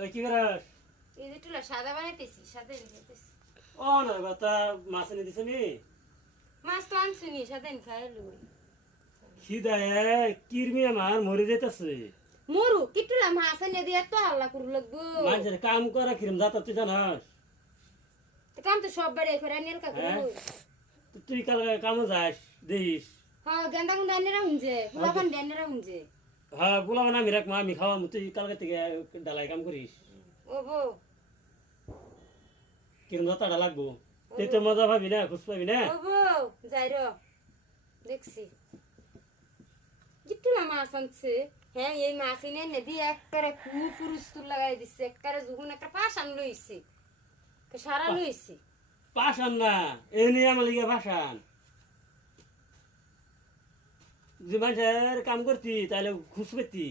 ওই কি করাস? এই যে টুলা সাদা বানাইতেছি, সাদা খাইতেছি। ও না কথা মাছ এনে দিছে নি? মাছ তো আনছুনি, সাদা খাই লই। খিদায় কিরমি আমার মরে যাইতাছে। মরু কি টুলা মাছ এনে দিয়ে তো আল্লাহ করু লাগবো। মানুষের কাম করা কিরম যাতা তুই জানাস? তো কাম তো সব বাড়ি করে নেল কাকু। হ্যাঁ? তুই কাল কামে যাস দিস। হ্যাঁ গেন্দা গুন্দা এনে রাখুনছে, ফুলাবান এনে রাখুনছে। হ্যাঁ গুলা মানে আমি রাখ মা আমি খাওয়া তুই কালকে থেকে ডালাই কাম করিস। ও বউ, কিরম যাতাটা লাগবো? তুই তো মজা পাবি না, খুশ পাবি না? ও বউ, যাই র দেখছি। কি টুলা মাছ আনছে? হ্যাঁ এই মাছ এনে দিয়ে একবারে পুরুষ তুল লাগাই দিচ্ছে, একবারে যখন একটা পাশান লইছে, সারা লইছে। পাশান না, এ নিয়ে আমার লিগে পাশান। যে মানুষের কাম করতি তাহলে খুশ পেতি।